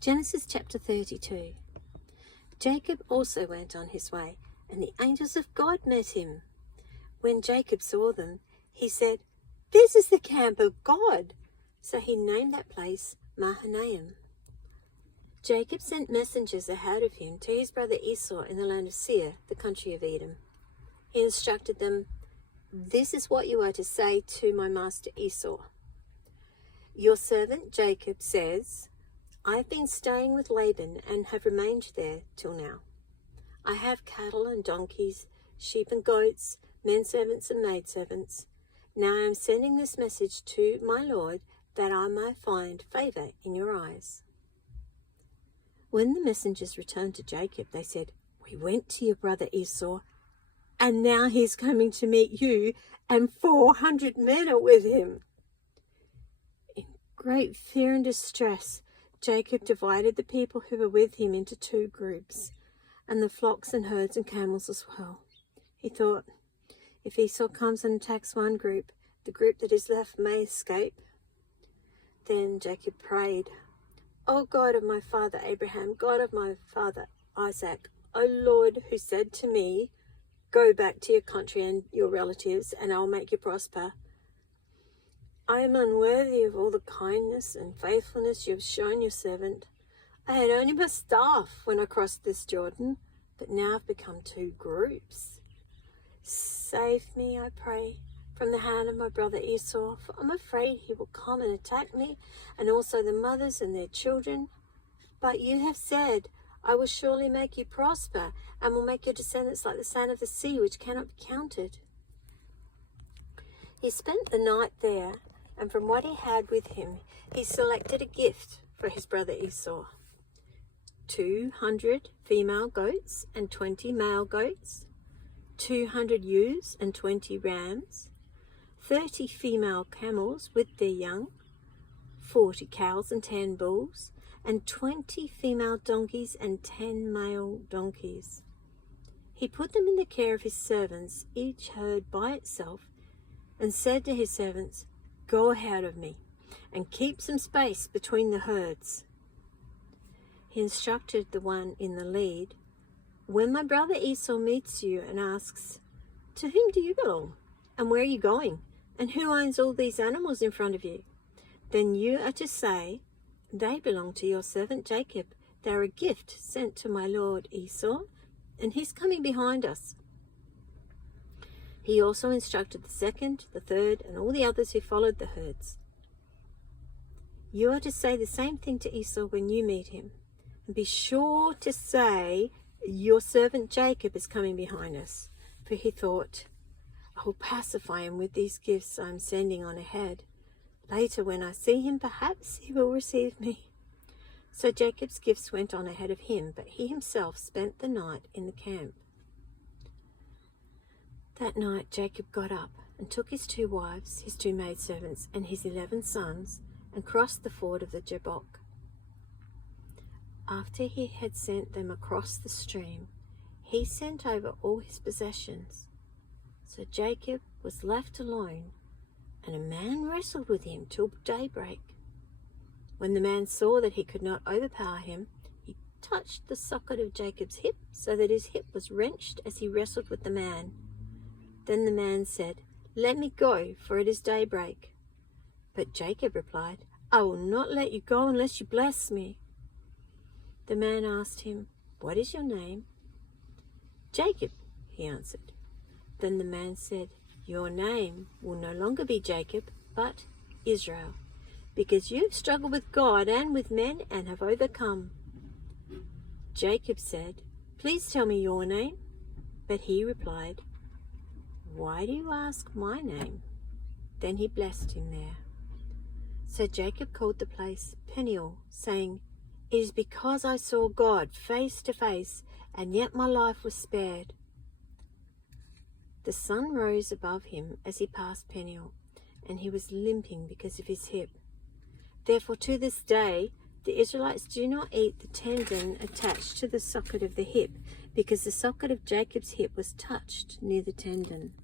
Genesis chapter 32. Jacob also went on his way, and the angels of God met him. When Jacob saw them, he said, "This is the camp of God." So he named that place Mahanaim. Jacob sent messengers ahead of him to his brother Esau in the land of Seir, the country of Edom. He instructed them, "This is what you are to say to my master Esau. Your servant Jacob says, I've been staying with Laban and have remained there till now. I have cattle and donkeys, sheep and goats, men servants and maid servants. Now I am sending this message to my Lord that I may find favor in your eyes." When the messengers returned to Jacob, they said, "We went to your brother Esau, and now he's coming to meet you, and 400 men are with him." In great fear and distress, Jacob divided the people who were with him into 2 groups, and the flocks and herds and camels as well. He thought, if Esau comes and attacks one group, the group that is left may escape. Then Jacob prayed, "O God of my father Abraham, God of my father Isaac, O Lord, who said to me, 'Go back to your country and your relatives, and I will make you prosper.' I am unworthy of all the kindness and faithfulness you have shown your servant. I had only my staff when I crossed this Jordan, but now I've become 2 groups. Save me, I pray, from the hand of my brother Esau, for I'm afraid he will come and attack me, and also the mothers and their children. But you have said, I will surely make you prosper, and will make your descendants like the sand of the sea, which cannot be counted." He spent the night there, and from what he had with him, he selected a gift for his brother Esau: 200 female goats and 20 male goats, 200 ewes and 20 rams, 30 female camels with their young, 40 cows and 10 bulls, and 20 female donkeys and 10 male donkeys. He put them in the care of his servants, each herd by itself, and said to his servants, "Go ahead of me, and keep some space between the herds." He instructed the one in the lead, "When my brother Esau meets you and asks, 'To whom do you belong? And where are you going? And who owns all these animals in front of you?' then you are to say, 'They belong to your servant Jacob. They are a gift sent to my lord Esau, and he's coming behind us.'" He also instructed the second, the third, and all the others who followed the herds. "You are to say the same thing to Esau when you meet him. And be sure to say, 'Your servant Jacob is coming behind us.' For he thought, 'I will pacify him with these gifts I am sending on ahead. Later, when I see him, perhaps he will receive me.' So Jacob's gifts went on ahead of him, but he himself spent the night in the camp. That night Jacob got up and took his 2 wives, his 2 maidservants, and his 11 sons, and crossed the ford of the Jabbok. After he had sent them across the stream, he sent over all his possessions. So Jacob was left alone, and a man wrestled with him till daybreak. When the man saw that he could not overpower him, he touched the socket of Jacob's hip, so that his hip was wrenched as he wrestled with the man. Then the man said, "Let me go, for it is daybreak." But Jacob replied, "I will not let you go unless you bless me." The man asked him, "What is your name?" "Jacob," he answered. Then the man said, "Your name will no longer be Jacob, but Israel, because you have struggled with God and with men and have overcome." Jacob said, "Please tell me your name." But he replied, "Why do you ask my name?" Then he blessed him there. So Jacob called the place Peniel, saying, "It is because I saw God face to face, and yet my life was spared." The sun rose above him as he passed Peniel, and he was limping because of his hip. Therefore to this day the Israelites do not eat the tendon attached to the socket of the hip, because the socket of Jacob's hip was touched near the tendon.